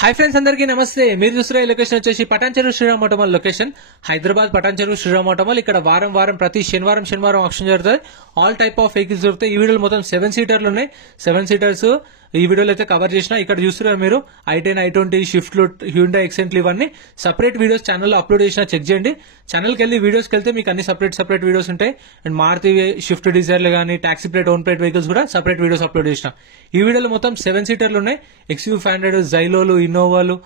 Hi friends अंदर की नमस्ते మీరు చూస్తున్న లొకేషన్ వచ్చేసి పటాన్చెరు శ్రీరామ్ ఆటోమల్ లొకేషన్ హైదరాబాద్ పటాన్చెరు శ్రీరామ్ ఆటోమల్ ఇక్కడ వారం ప్రతి శనివారం ఆప్షన్ జరుగుతుంది ఆల్ టైప్ ఆఫ్ వెహికల్స్ దొరుకుతాయి ఈ వీడియోలో మొత్తం 7 సీటర్లు ఉన్నాయి 7 సీటర్స్ ఈ వీడియోలో అయితే కవర్ చేసిన ఇక్కడ చూస్తున్నారు మీరు i10 i20 షిఫ్ట్ హ్యూండాయ్ ఎక్సెంట్లు ఇవన్నీ సెపరేట్ వీడియోస్ ఛానల్లో అప్లోడ్ చేసిన చెక్ చేయండి ఛానల్ కి వెళ్ళి వీడియోస్కి వెళ్తే మీకు అన్ని సెపరేట్ వీడియోస్ ఉంటాయి అండ్ మారుతి షిఫ్ట్ డిజైర్లు కానీ taxi plate own plate vehicles కూడా సెపరేట్ వీడియోస్ అప్లోడ్ చేసిన ఈ వీడియోలో మొత్తం 7 సీటర్లు ఉన్నాయి XUV500 జైలోలు ఇన్నోవాలు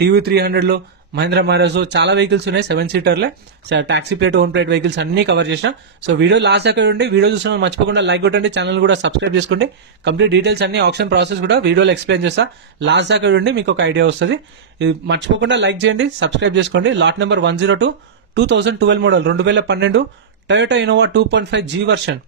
TV300 మహీంద్రా మారాజో చాలా వెహికల్స్ ఉన్నాయి 7 సీటర్లే taxi plate own plate vehicles అన్ని కవర్ చేసిన సో వీడియో లాస్ట్ దాకా ఉండి వీడియో చూసిన మర్చిపోకుండా లైక్ కొట్టండి ఛానల్ కూడా సబ్స్క్రైబ్ చేసుకోండి కంప్లీట్ డీటెయిల్స్ అన్ని ఆప్షన్ ప్రాసెస్ కూడా వీడియోలో ఎక్స్ప్లెయిన్ చేస్తా లాస్ట్ దాకా ఉండి మీకు ఒక ఐడియా వస్తుంది మర్చిపోకుండా లైక్ చేయండి సబ్స్క్రైబ్ చేసుకోండి lot number 102 2012 model 2012 Toyota Innova 2.5 G version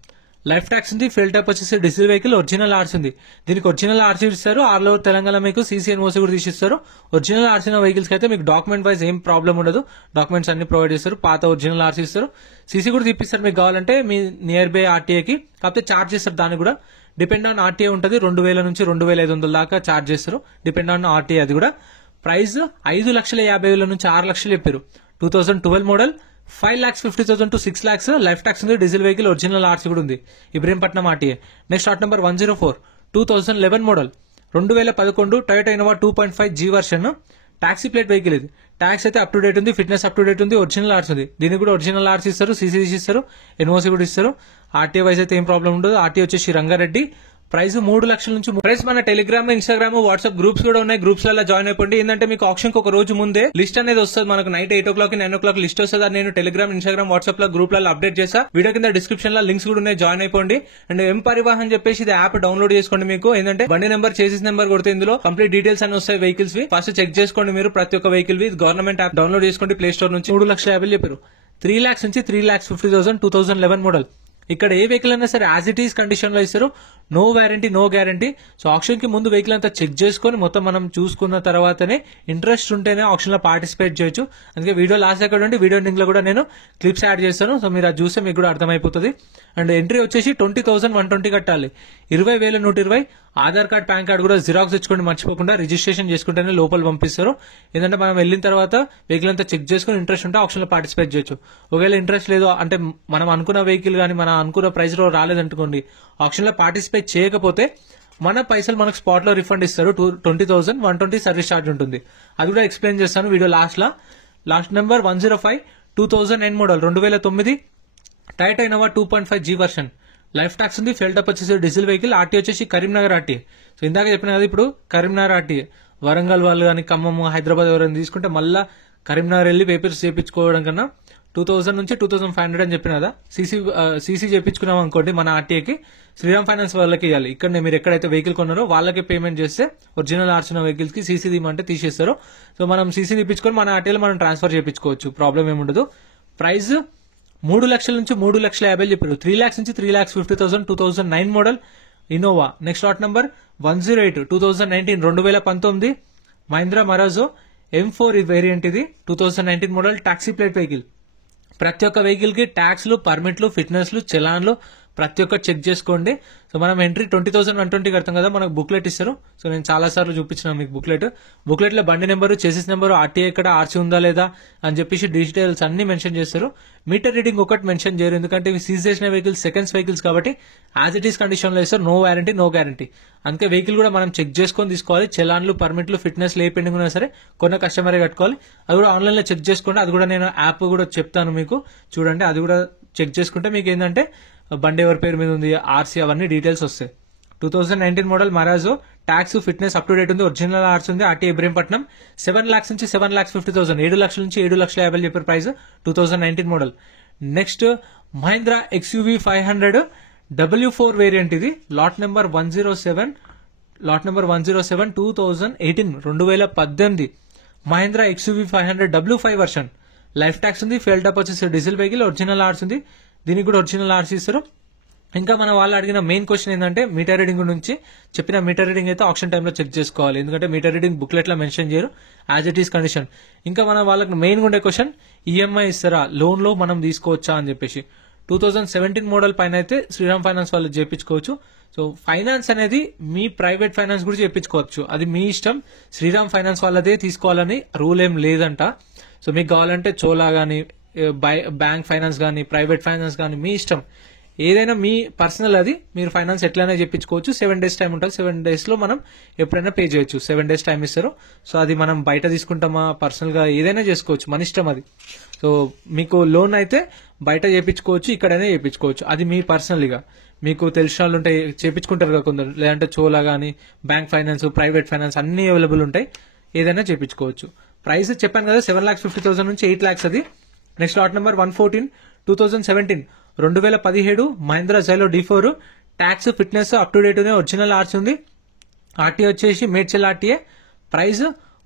life tax ఉంది ఫెయిల్ టైప్ వచ్చేసి డీజిల్ వెహికల్ ఒరిజినల్ ఆర్సీ ఉంది దీనికి ఒరిజినల్ ఆర్సీ ఇస్తారు ఆల్ ఓవర్ తెలంగాణ మీకు సీసీ ఎన్ఓసీ కూడా తీసిస్తారు ఒరిజినల్ ఆర్సీ వెహికల్స్ అయితే మీకు డాక్యుమెంట్ వైజ్ ఏం ప్రాబ్లం ఉండదు డాక్యుమెంట్స్ అన్ని ప్రొవైడ్ చేస్తారు పాత ఒరిజినల్ ఆర్సీ ఇస్తారు సీసీ కూడా తీపిస్తారు మీకు కావాలంటే మీ నియర్ బై ఆర్టీఏకి కాకపోతే చార్జ్ చేస్తారు దాన్ని కూడా డిపెండ్ ఆన్ ఆర్టీఏ ఉంటుంది 2000 నుంచి 2500 దాకా చార్జ్ చేస్తారు డిపెండ్ ఆన్ ఆర్టీఏ అది కూడా ప్రైస్ 5,50,000 నుంచి 6 లక్షలు చెప్పారు 2012 model 5,50,000 to 6 lakhs life tax ఉంది డీజిల్ వెహికల్ ఒరిజినల్ ఆర్సీ కూడా ఉంది Ibrahimpatnam RTA next lot number 104 2011 model 2011 Toyota Innova 2.5 G version taxi plate vehicle ఇది ట్యాక్స్ అయితే అప్ టు డేట్ ఉంది ఫిట్నెస్ అప్ టు డేట్ ఉంది ఒరిజినల్ ఆర్సీ ఉంది దీనికి కూడా ఒరిజినల్ ఆర్సీ ఇస్తారు సీసీ ఇస్తారు ఎన్ఓసీ కూడా ఇస్తారు ఆర్టీఏ వైజ్ అయితే ఏం ప్రాబ్లం ఉండదు ఆర్టీఏ వచ్చేసి రంగారెడ్డి ప్రైస్ 3 లక్షల నుంచి ప్రైస్ మన టెలిగ్రామ్ ఇన్స్టాగ్రామ్ వాట్సాప్ గ్రూప్స్ కూడా ఉన్నాయి గ్రూప్స్ లలో జాయిన్ అయిపోండి ఏంటంటే మీకు ఆప్షన్ కి ఒక రోజు ముందే లిస్ట్ అనేది వస్తుంది మనకు నైట్ 8 o'clock 9 o'clock లిస్ట్ వస్తుంది నేను టెలిగ్రామ్ ఇన్స్టాగ్రామ్ వాట్సాప్ లో గ్రూప్ లలో అప్డేట్ చేస్తా వీడియో కింద డిస్క్రిప్షన్ లో లింక్స్ కూడా ఉన్నాయి జాయిన్ అయిపోండి అండ్ ఎం పరివాహన్ చెప్పేసి ఇది యాప్ డౌన్లోడ్ చేసుకోండి మీకు ఏంటంటే బండి నెంబర్ చేసిస్ నెంబర్ కొడితే ఇందులో కంప్లీట్ డీటెయిల్స్ అన్ని వస్తాయి వెహికల్స్ వి ఫస్ట్ చెక్ చేసుకోండి మీరు ప్రతి ఒక్క వెహికల్ వి గవర్నమెంట్ యాప్ డౌన్లోడ్ చేసుకోండి ప్లే స్టోర్ నుంచి 3,50,000 చెప్పారు 3 lakhs నుంచి 3,50,000 2011 మోడల్ ఇక్కడ ఏ వెహికల్ అయినా సరే యాజ్ ఇట్ ఈస్ కండిషన్ లో ఇస్తారు no warranty no guarantee so option కి ముందు వెహికల్ అంతా చెక్ చేసుకుని మొత్తం మనం చూసుకున్న తర్వాతనే ఇంట్రెస్ట్ ఉంటేనే ఆప్షన్ లో పార్టిసిపేట్ చేయొచ్చు అందుకే వీడియో లాస్ట్ ఎక్కడ ఉండి వీడియో ఎండింగ్ లో కూడా నేను క్లిప్స్ యాడ్ చేస్తాను సో మీరు అది చూస్తే మీకు కూడా అర్థమైపోతుంది అండ్ ఎంట్రీ వచ్చేసి 20,120 కట్టాలి 20,120 ఆధార్ కార్డ్ పాన్ కార్డ్ కూడా జిరాక్స్ ఇచ్చుకోండి మర్చిపోకుండా రిజిస్ట్రేషన్ చేసుకుంటేనే లోపల పంపిస్తారు ఏంటంటే మనం వెళ్ళిన తర్వాత వెహికల్ అంతా చెక్ చేసుకుని ఇంట్రెస్ట్ ఉంటే ఆప్షన్ లో పార్టిసిపేట్ చేయొచ్చు ఒకవేళ ఇంట్రెస్ట్ లేదు అంటే మనం అనుకున్న వెహికల్ కానీ మనం అనుకున్న ప్రైస్ లో రాలేదనుకోండి ఆప్షన్ లో పార్టిసిపేట్ చేయకపోతే మన పైసలు మనకు స్పాట్ లో రిఫండ్ ఇస్తారు 20,120 సర్వీస్ ఛార్జ్ ఉంటుంది అది కూడా ఎక్స్ప్లెయిన్ చేస్తాను video last number 105 2009 model 2009 Toyota Innova 2.5 G version life tax ఉంది ఫెయిల్ టైప్ వచ్చేసి డీజిల్ వెహికల్ ఆర్టీ వచ్చేసి కరీంనగర్ ఆర్టీ సో ఇందాక చెప్పిన కదా ఇప్పుడు కరీంనగర్ ఆర్టీ వరంగల్ వాళ్ళు కానీ ఖమ్మం హైదరాబాద్ ఎవరైనా తీసుకుంటే మళ్ళా కరీంనగర్ వెళ్ళి పేపర్స్ చేయించుకోవడం కన్నా 2,000 నుంచి 2,500 అని చెప్పిన కదా సీసీ చేయించుకున్నాం అనుకోండి మన ఆర్టీఏకి శ్రీరామ్ ఫైనాన్స్ వాళ్ళకి ఇవ్వాలి ఇక్కడ మీరు ఎక్కడైతే వెహికల్ కొన్నారో వాళ్ళకి పేమెంట్ చేస్తే ఒరిజినల్ ఆర్చిన వెహికల్స్ కి సీసీ తీయమంటే తీసేస్తారు సో మనం సీసీ తీపించుకొని మన ఆర్టీఏలో మనం ట్రాన్స్ఫర్ చేయించుకోవచ్చు ప్రాబ్లం ఏముండదు ప్రైస్ 3 లక్షల నుంచి 3,50,000 చెప్పారు 3 lakhs నుంచి 3,50,000 2009 model Innova next lot number 108 2019 Mahindra Marazzo M4 variant ఇది 2019 మోడల్ టాక్సీ ప్లేట్ వెహికల్ ప్రతి ఒక్క వెహికల్ కి ట్యాక్స్లు పర్మిట్లు ఫిట్నెస్లు చలాన్లు ప్రతి ఒక్కటి చెక్ చేసుకోండి సో మనం ఎంట్రీ 20,120 కడతాం కదా మనకు బుక్లెట్ ఇస్తారు సో నేను చాలా సార్లు చూపించిన మీకు బుక్లెట్ లో బండి నెంబరు చేసిస్ నెంబరు ఆర్టీఏ ఎక్కడ ఆర్సీ ఉందా లేదా అని చెప్పేసి డీటెయిల్స్ అన్ని మెన్షన్ చేస్తారు మీటర్ రీడింగ్ ఒకటి మెన్షన్ చేయరు ఎందుకంటే ఇవి సీజ్ చేసిన వెహికల్స్ సెకండ్స్ వెహికల్స్ కాబట్టి యాజ్ ఇట్ ఈస్ కండిషన్ లో ఇస్తారు నో వారంటీ నో గ్యారంటీ అందుకే వెహికల్ కూడా మనం చెక్ చేసుకొని తీసుకోవాలి చలాన్లు పర్మిట్లు ఫిట్నెస్ ఏ పెండింగ్ ఉన్నా సరే కొన్న కస్టమరే కట్టుకోవాలి అది కూడా ఆన్లైన్ లో చెక్ చేసుకోండి అది కూడా నేను యాప్ కూడా చెప్తాను మీకు చూడండి అది కూడా చెక్ చేసుకుంటే మీకు ఏంటంటే బండి ఎవరి పేరు మీద ఉంది ఆర్సీ అవన్నీ డీటెయిల్స్ వస్తాయి 2019 model Marazzo tax fitness up to date ఉంది ఒరిజినల్ ఆర్సీ ఉంది ఆర్టీ ఇబ్రహీంపట్నం 7 lakhs నుంచి 7,50,000 7 లక్షల నుంచి 7,50,000 చెప్పారు price 2019 model next Mahindra XUV500 W4 variant ఇది lot number 107 2018 Mahindra XUV500 W5 version life tax ఉంది ఫెయిల్ టైప్ వచ్చేసి డీజిల్ వెహికల్ ఒరిజినల్ ఆర్సీ ఉంది దీనికి కూడా ఒరిజినల్ ఆర్సీ ఇస్తారు ఇంకా మన వాళ్ళు అడిగిన మెయిన్ క్వశ్చన్ ఏంటంటే మీటర్ రీడింగ్ నుంచి చెప్పిన మీటర్ రీడింగ్ అయితే ఆప్షన్ టైంలో చెక్ చేసుకోవాలి ఎందుకంటే మీటర్ రీడింగ్ బుక్లెట్ లో మెన్షన్ చేయరు యాజ్ ఇట్ ఈస్ కండిషన్ ఇంకా మన వాళ్ళకి మెయిన్ ఉండే క్వశ్చన్ ఈఎంఐ ఇస్తారా లోన్ లో మనం తీసుకోవచ్చా అని చెప్పేసి 2017 మోడల్ పైన అయితే శ్రీరామ్ ఫైనాన్స్ వాళ్ళు చేయించుకోవచ్చు. సో ఫైనాన్స్ అనేది మీ ప్రైవేట్ ఫైనాన్స్ కూడా చేయించుకోవచ్చు, అది మీ ఇష్టం. శ్రీరామ్ ఫైనాన్స్ వాళ్ళదే తీసుకోవాలని రూల్ ఏం లేదంట. సో మీకు కావాలంటే చోలా కానీ, బ్యాంక్ ఫైనాన్స్ కానీ, ప్రైవేట్ ఫైనాన్స్ కానీ మీ ఇష్టం, ఏదైనా మీ పర్సనల్, అది మీరు ఫైనాన్స్ ఎట్లయినా చెప్పించుకోవచ్చు. 7 days టైం ఉంటుంది. 7 days లో మనం ఎప్పుడైనా పే చేయొచ్చు. 7 days టైం ఇస్తారు. సో అది మనం బయట తీసుకుంటామా, పర్సనల్ గా ఏదైనా చేసుకోవచ్చు, మన ఇష్టం అది. సో మీకు లోన్ అయితే బయట చేయించుకోవచ్చు, ఇక్కడైనా చేయించుకోవచ్చు, అది మీ పర్సనల్గా. మీకు తెలిసిన వాళ్ళు ఉంటే చేయించుకుంటారు కదా కొందరు, లేదంటే చోలా కానీ, బ్యాంక్ ఫైనాన్స్, ప్రైవేట్ ఫైనాన్స్ అన్ని అవైలబుల్ ఉంటాయి, ఏదైనా చేయించుకోవచ్చు. ప్రైస్ చెప్పాను కదా 7,50,000 నుంచి 8 lakhs అది. Next lot number 114 2017 2017 Mahindra Xylo D4 tax fitness up to date original RC ఉంది. ఆర్టీఏ వచ్చేసి మేడ్చల్ ఆర్టీఏ. ప్రైస్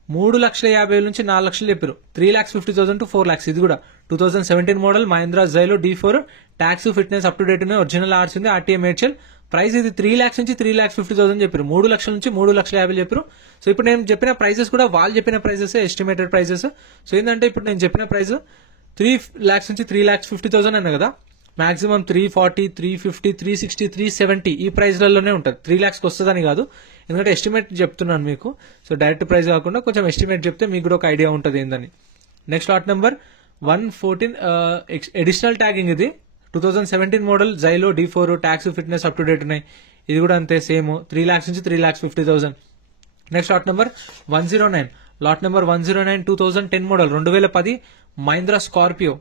3,50,000 నుంచి 4 lakhs చెప్పారు. 3,50,000 to 4 lakhs. ఇది కూడా 2017 model Mahindra Xylo D4 tax fitness up to date original RC ఉంది, ఆర్టీఏ మేడ్చల్. ప్రైస్ ఇది 3 lakhs నుంచి 3,50,000 చెప్పారు. 3 లక్షల నుంచి 3,50,000 చెప్పారు. సో ఇప్పుడు నేను చెప్పిన ప్రైసెస్ కూడా వాళ్ళు చెప్పిన ప్రైసెస్, ఎస్టిమేటెడ్ ప్రైసెస్. సో ఏంటంటే ఇప్పుడు నేను చెప్పిన ప్రైస్ 3 lakhs నుంచి 3,50,000 అన్న కదా, మాక్సిమం 340, 350, 360, 370 ఈ ప్రైస్లలోనే ఉంటుంది. 3 lakhs వస్తుందని కాదు, ఎందుకంటే ఎస్టిమేట్ చెప్తున్నాను మీకు. సో డైరెక్ట్ ప్రైస్ కాకుండా కొంచెం ఎస్టిమేట్ చెప్తే మీకు కూడా ఒక ఐడియా ఉంటుంది ఏందని. Next lot number 114 additional tagging. ఇది 2017 model Xylo D4 tax fitness up to date ఉన్నాయి. ఇది కూడా అంతే సేమ్ 3 lakhs నుంచి 3,50,000. Next lot number 109. Lot number 109 2010 model 2010 Mahindra Scorpio.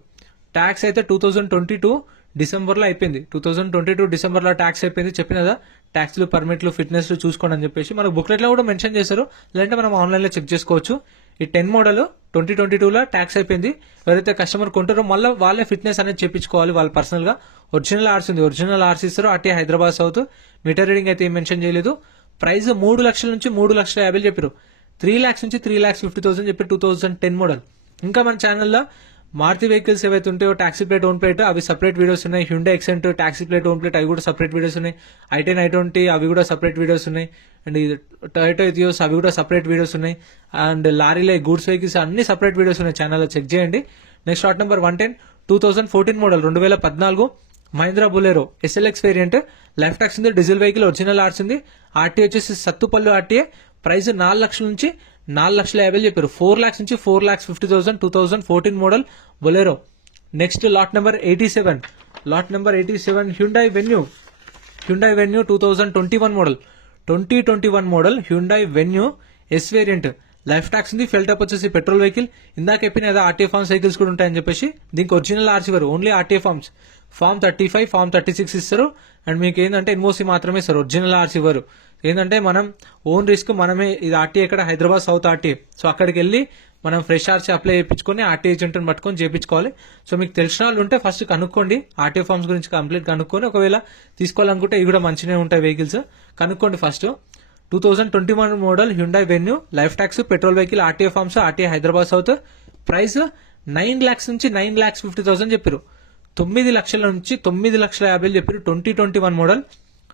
Tax అయితే 2022 డిసెంబర్లో అయిపోయింది. 2022 డిసెంబర్లో ట్యాక్స్ అయిపోయింది. చెప్పినదా ట్యాక్స్లు, పర్మిట్లు, ఫిట్నెస్లు చూసుకోండి అని చెప్పేసి మనకు బుక్లెట్లో కూడా మెన్షన్ చేశారు, లేదంటే మనం ఆన్లైన్లో చెక్ చేసుకోవచ్చు. ఈ 10 మోడల్ 2022లో ట్యాక్స్ అయిపోయింది. ఎవరైతే కస్టమర్ కొంటారో మళ్ళీ వాళ్ళే ఫిట్నెస్ అనేది చెప్పించుకోవాలి వాళ్ళ పర్సనల్ గా. ఒరిజినల్ ఆర్స్ ఉంది, ఒరిజినల్ ఆర్స్ ఇస్తారు. RT Hyderabad south. Meter reading అయితే ఏం మెన్షన్ చేయలేదు. ప్రైస్ 3 లక్షల నుంచి 3,50,000 చెప్పారు. 3 lakhs నుంచి 3,50,000 చెప్పి 2010 మోడల్. ఇంకా మన ఛానల్లో మారుతి వెహికల్స్ ఏవైతే ఉంటాయో టాక్సీ ప్లేట్, ఓన్ ప్లేట్, అవి సపరేట్ వీడియోస్ ఉన్నాయి. Hyundai Xcent taxi plate, own plate, అవి కూడా సపరేట్ వీడియోస్ ఉన్నాయి. i10, i20 అవి కూడా సపరేట్ వీడియోస్ ఉన్నాయి. అండ్ టొయోటా ఇథియోస్ అవి కూడా సపరేట్ వీడియోస్ ఉన్నాయి. అండ్ లారీలే, గూడ్స్ వెహికల్స్ అన్ని సపరేట్ వీడియోస్ ఉన్నాయి, ఛానల్లో చెక్ చేయండి. Next lot number 110 2014 model 2014 Mahindra Bolero SLX variant. Life tax ఉంది, డీజిల్ వెహికల్, ఒరిజినల్ ఆర్స్ ఉంది. ఆర్టీ వచ్చేసి సత్తుపల్లి ఆర్టీఏ. ప్రైస్ 4 లక్షల నుంచి 4,50,000 చెప్పారు. 4 lakhs నుంచి 4,50,000 2014 model Bolero. Next lot number 87. Lot number 87 Hyundai venue. Hyundai venue 2021 model. 2021 model Hyundai venue yes variant. Life tax ఉంది. ఫెల్టప్ వచ్చేసి పెట్రోల్ వెహికల్. ఇందాక చెప్పిన ఏదో ఆర్టీఏ ఫార్మ్స్ వెహికల్స్ కూడా ఉంటాయని చెప్పేసి దీనికి ఒరిజినల్ ఆర్స్ ఇవ్వరు, only RTA forms. Form 35, form 36 ఇస్తారు. అండ్ మీకు ఏంటంటే ఎన్ఓసి మాత్రమే ఇస్తారు, ఒరిజినల్ ఆర్స్ ఇవ్వరు. ఏంటంటే మనం ఓన్ రిస్క్ మనమే. ఇది ఆర్టీఏ ఇక్కడ హైదరాబాద్ సౌత్ ఆర్టీఏ. సో అక్కడికి వెళ్ళి మనం ఫ్రెష్ ఆర్సీ అప్లై చేయించుకొని ఆర్టీఏ ఏజెంట్ని పట్టుకొని చేయించుకోవాలి. సో మీకు తెలిసిన వాళ్ళు ఉంటే ఫస్ట్ కనుక్కోండి, ఆర్టీఏ ఫార్మ్స్ గురించి కంప్లీట్ కనుక్కొని ఒకవేళ తీసుకోవాలనుకుంటే ఇవి కూడా మంచిగా ఉంటాయి వెహికల్స్, కనుక్కోండి first. 2021 model Hyundai Venue, life tax, petrol vehicle, RTA forms, RTA Hyderabad south. Price 9 lakhs నుంచి 9,50,000 చెప్పారు. 9 లక్షల నుంచి 9,50,000 చెప్పారు. 2021 మోడల్.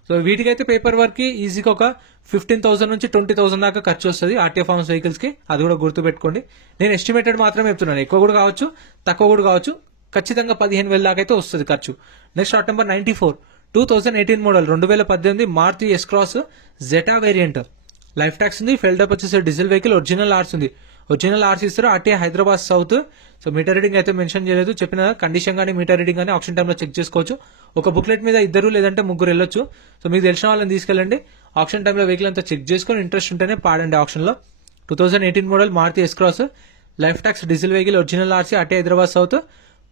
సో వీటికైతే పేపర్ వర్క్ కి ఈజీగా ఒక 15,000 నుంచి 20,000 దాకా ఖర్చు వస్తుంది ఆర్టీఏ ఫార్మ్స్ వెహికల్స్ కి, అది కూడా గుర్తుపెట్టుకోండి. నేను ఎస్టిమేటెడ్ మాత్రమే చెప్తున్నాను, ఎక్కువ కూడా కావచ్చు, తక్కువ కూడా కావచ్చు. ఖచ్చితంగా 15,000 దాకా అయితే వస్తుంది ఖర్చు. Next lot number 94 2018 model 2018 Maruti S cross Zeta variant. Life tax ఉంది. ఫెల్డప్ వచ్చేసి డీజిల్ వెహికల్, ఒరిజినల్ ఆర్స్ ఉంది. ఒరిజినల్ ఆర్స్ ఇస్తారు. RTA Hyderabad south. So metre reading అయితే మెన్షన్ చేయలేదు, చెప్పిన కండిషన్ కానీ మీటర్ రీడింగ్ కానీ ఆప్షన్ టైంలో చెక్ చేసుకోవచ్చు. ఒక బుక్లెట్ మీద 2 లేదంటే 3 వెళ్ళొచ్చు. సో మీకు తెలిసిన వాళ్ళని తీసుకెళ్ళండి. ఆప్షన్ టైంలో వెహికల్ అంతా చెక్ చేసుకొని ఇంట్రెస్ట్ ఉంటేనే పాడండి ఆప్షన్ లో. 2018 model Maruti S cross, life tax, diesel vehicle, original RC, RTA Hyderabad south.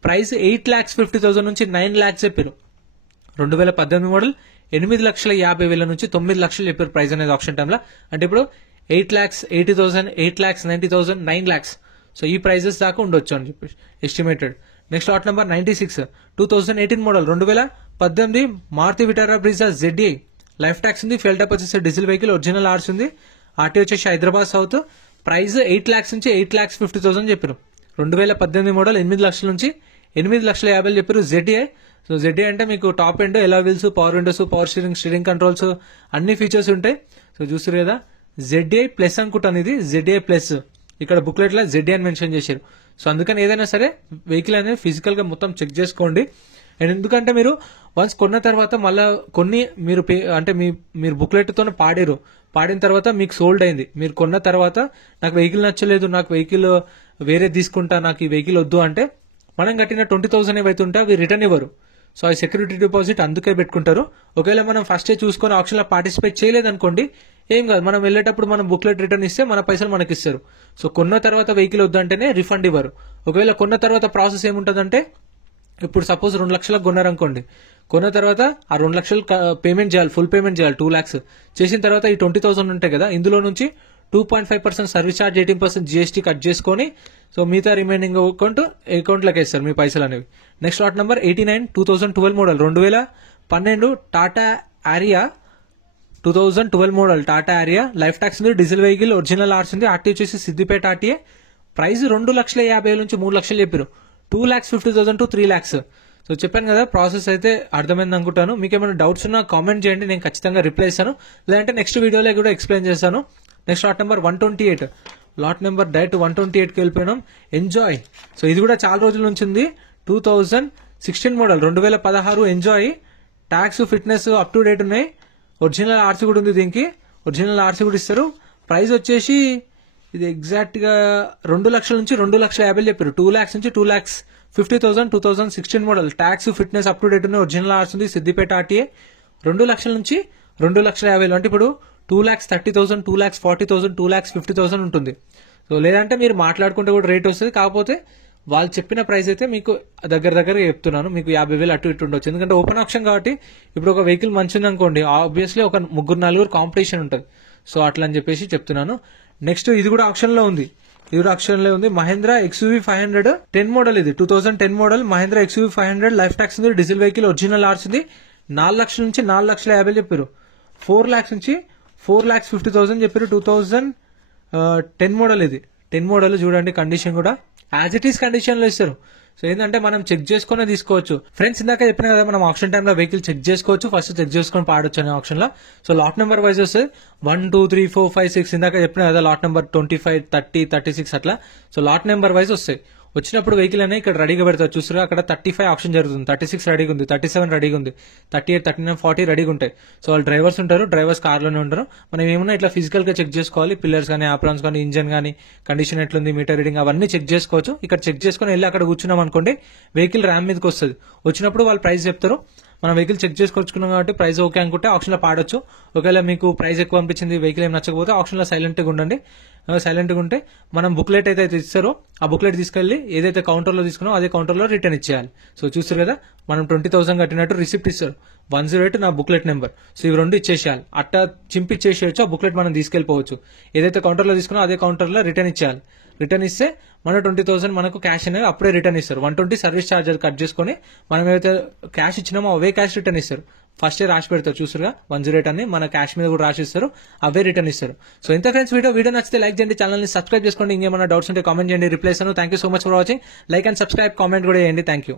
Price 8,50,000 నుంచి 9 lakhs చెప్పారు. 2018 మోడల్ 8,50,000 నుంచి 9 లక్షలు చెప్పారు ప్రైస్ అనేది ఆప్షన్ టైంలో. అంటే ఇప్పుడు 8,80,000, 8,90,000, 9 lakhs. సో ఈ ప్రైజెస్ దాకా ఉండొచ్చు అని చెప్పేసి estimated. Next lot number 96 2018 model 2018 Maruti Vitara Brezza ZDI. Life tax ఉంది. ఫెల్టప్ వచ్చేసి డీజిల్ వెహికల్, ఒరిజినల్ ఆర్స్ ఉంది. ఆర్టీ వచ్చేసి హైదరాబాద్ సౌత్. ప్రైస్ 8 lakhs నుంచి 8,50,000 చెప్పారు. 2018 మోడల్ 8 లక్షల నుంచి 8,50,000 చెప్పారు. ZDI. సో ZDI అంటే మీకు టాప్ ఎండ్, ఎలా wheels, power Windows, power steering, steering controls అన్ని ఫీచర్స్ ఉంటాయి. సో చూస్తారు కదా, ZDI ప్లస్ అనుకుంటాను, ఇది ZDI ప్లస్. ఇక్కడ బుక్లెట్ లో ZDI అని మెన్షన్ చేశారు. సో అందుకని ఏదైనా సరే వెహికల్ అనేది ఫిజికల్ గా మొత్తం చెక్ చేసుకోండి. అండ్ ఎందుకంటే మీరు వన్స్ కొన్న తర్వాత మళ్ళీ కొన్ని మీరు మీరు బుక్లెట్తో పాడిన తర్వాత మీకు సోల్డ్ అయింది. మీరు కొన్న తర్వాత నాకు వెహికల్ నచ్చలేదు, నాకు వెహికల్ వేరే తీసుకుంటా, నాకు ఈ వెహికల్ వద్దు అంటే మనం కట్టిన 20,000 ఏవైతే ఉంటే అవి రిటర్న్ ఇవ్వరు. సో ఆ సెక్యూరిటీ డిపాజిట్ అందుకే పెట్టుకుంటారు. ఒకవేళ మనం ఫస్టే చూసుకొని ఆప్షన్లో పార్టిసిపేట్ చేయలేదనుకోండి, ఏం కాదు, మనం వెళ్ళేటప్పుడు మనం బుక్లెట్ రిటర్న్ ఇస్తే మన పైసలు మనకి ఇస్తారు. సో కొన్న తర్వాత వెహికల్ వద్దంటేనే రిఫండ్ ఇవ్వరు. ఒకవేళ కొన్న తర్వాత ప్రాసెస్ ఏముంటుందంటే, ఇప్పుడు సపోజ్ 2 లక్షలకు కొన్నారనుకోండి, కొన్న తర్వాత ఆ 2 లక్షలు పేమెంట్ చేయాలి, ఫుల్ పేమెంట్ చేయాలి 2 lakhs చేసిన తర్వాత ఈ 20,000 ఉంటాయి కదా, ఇందులో నుంచి 2.5% సర్వీస్ ఛార్జ్, 18% GST కట్ చేసుకొని సో మిగతా రిమైనింగ్ అకౌంట్లోకి వేస్తారు మీ పైసలు అనేవి. Next lot number 89 2012 model 2012 Tata Aria 2012 model Tata Aria. Life tax ఉంది, డీజిల్ వెహికల్, ఒరిజినల్ ఆర్స్ ఉంది. ఆర్టీ వచ్చేసి సిద్దిపేట ఆర్టీఏ. ప్రైస్ 2,50,000 నుంచి 3 లక్షలు చెప్పారు. 2,50,000 to 3 lakhs. సో చెప్పాను కదా, ప్రాసెస్ అయితే అర్థమైంది అనుకుంటాను. మీకు ఏమైనా డౌట్స్ ఉన్నా కామెంట్ చేయండి, నేను ఖచ్చితంగా రిప్లై ఇస్తాను. లేదంటే నెక్స్ట్ వీడియోలో కూడా ఎక్స్ప్లెయిన్ చేస్తాను. Next lot number 128, lot number direct 128కి వెళ్ళిపోయినాం. ఎంజాయ్. సో ఇది కూడా చాలా రోజుల నుంచి ఉంది. 2016 model 2016 Enjoy. Tax, fitness up to date ఉన్నాయి. ఒరిజినల్ ఆర్సీ కూడా ఉంది దీనికి, ఒరిజినల్ ఆర్సీ కూడా ఇస్తారు. ప్రైస్ వచ్చేసి ఇది ఎగ్జాక్ట్ గా 2 లక్షల నుంచి 2,50,000 చెప్పారు. 2 lakhs నుంచి 2,50,000 2016 model. Tax, fitness up to date ఉన్నాయి. ఒరిజినల్ ఆర్స్ ఉంది, సిద్దిపేట ఆర్టీఏ. 2 లక్షల నుంచి 2,50,000 అంటే ఇప్పుడు 2,30,000, 2,40,000, 2,50,000 ఉంటుంది. సో లేదంటే మీరు మాట్లాడుకుంటే కూడా రేట్ వస్తుంది. కాకపోతే వాళ్ళు చెప్పిన ప్రైస్ అయితే మీకు దగ్గర చెప్తున్నాను, మీకు 50,000 అటు ఇటు ఉండొచ్చు. ఎందుకంటే ఓపెన్ ఆప్షన్ కాబట్టి ఇప్పుడు ఒక వెహికల్ మంచిది అనుకోండి, ఆబ్వియస్లీ ఒక 3-4 కాంపిటీషన్ ఉంటుంది. సో అట్లా అని చెప్పేసి చెప్తున్నాను. నెక్స్ట్ ఇది కూడా ఆప్షన్ లో ఉంది, మహేంద్ర XUV 500 10 మోడల్. ఇది 2010 model Mahindra XUV 500. Life tax ఉంది, డీజిల్ వెహికల్, ఒరిజినల్ ఆర్స్ ఉంది. 4 లక్షల నుంచి 4,50,000 చెప్పారు. 4 lakhs నుంచి 4,50,000 చెప్పారు. 2010 మోడల్. ఇది 10 మోడల్. చూడండి కండిషన్ కూడా యాజ్ ఇట్ ఈస్ కండిషన్ లో ఇస్తారు. సో ఏంటంటే మనం చెక్ చేసుకునే తీసుకోవచ్చు. ఫ్రెండ్స్ ఇందాక చెప్పిన కదా, మనం ఆప్షన్ టైంలో వెహికల్ చెక్ చేసుకోవచ్చు, ఫస్ట్ చెక్ చేసుకొని పాడొచ్చు అనే ఆప్షన్ లో. సో లాట్ నెంబర్ వైజ్ వస్తుంది 1 2 3 4 5 6. ఇందాక చెప్పిన కదా లాట్ నెంబర్ 25 30 36 అట్లా. సో లాట్ నెంబర్ వైజ్ వస్తాయి. వచ్చినప్పుడు వెహికల్ అనేది ఇక్కడ రెడీగా పెడతారు. చూసారు అక్కడ 35 ఆప్షన్ జరుగుతుంది, 36 రెడీగా ఉంది, 37 రెడీగా ఉంది, 38 39 40 రెడీగా ఉంటాయి. సో వాళ్ళు డ్రైవర్స్ ఉంటారు, డ్రైవర్స్ కార్లోనే ఉంటారు. మనం ఏమన్నా ఇట్లా ఫిజికల్ గా చెక్ చేసుకోవాలి, పిల్లర్స్ కానీ, ఆప్రాన్స్ కానీ, ఇంజన్ కానీ, కండిషన్ ఎట్లుంది, మీటర్ రీడింగ్ అవన్నీ చెక్ చేసుకోవచ్చు. ఇక్కడ చెక్ చేసుకుని వెళ్ళి అక్కడ కూర్చున్నాం అనుకోండి, వెహికల్ ర్యామ్ మీదకి వస్తుంది. వచ్చినప్పుడు వాళ్ళు ప్రైస్ చెప్తారు. మనం వెహికల్ చెక్ చేసుకొచ్చుకున్నాం కాబట్టి ప్రైస్ ఓకే అనుకుంటే ఆప్షన్ లో పాడొచ్చు. ఒకవేళ మీకు ప్రైస్ ఎక్కువ అనిపించింది, వెహికల్ ఏం నచ్చకపోతే ఆప్షన్ లో సైలెంట్ గా ఉండండి. సైలెంట్ గా ఉంటే మనం బుక్లెట్ అయితే ఇస్తారో ఆ బుక్లెట్ తీసుకెళ్లి ఏదైతే కౌంటర్ లో తీసుకున్నామో అదే కౌంటర్ లో రిటర్న్ ఇచ్చేయాలి. సో చూస్తారు కదా, మనం 20,000 కట్టినట్టు రిసిప్ట్ ఇస్తారు. 108 నా బుక్లెట్ నెంబర్. సో ఇవి 2 ఇచ్చేసేయాలి. అట్టా చింపిచ్చేసేయచ్చు, ఆ బుక్లెట్ మనం తీసుకెళ్లిపోవచ్చు. ఏదైతే కౌంటర్ లో తీసుకున్నా అదే కౌంటర్ లో రిటర్న్ ఇచ్చేయాలి. రిటర్న్ ఇస్తే మన 20,000 మనకు క్యాష్ అనేది అప్పుడే రిటర్న్ ఇస్తారు. 120 సర్వీస్ ఛార్జర్ కట్ చేసుకుని మనం ఏదైతే క్యాష్ ఇచ్చినామో అవే క్యాష్ రిటర్న్ ఇస్తారు. ఫస్ట్ రాసి పెడతారు చూసారుగా 108 అని, మన క్యాష్ మీద కూడా రాసి ఇస్తారు, అవే రిటర్న్ ఇస్తారు. సో ఇంత ఫ్రెండ్స్, వీడియో నచ్చితే లైక్ చేయండి, ఛానల్ ని సబ్స్క్రైబ్ చేసుకోండి. ఇంకేమైనా డౌట్స్ ఉంటే కామెంట్ చేయండి, రిప్లై ఇస్తాను. Thank you so much for watching. Like and subscribe, comment కూడా చేయండి. Thank you.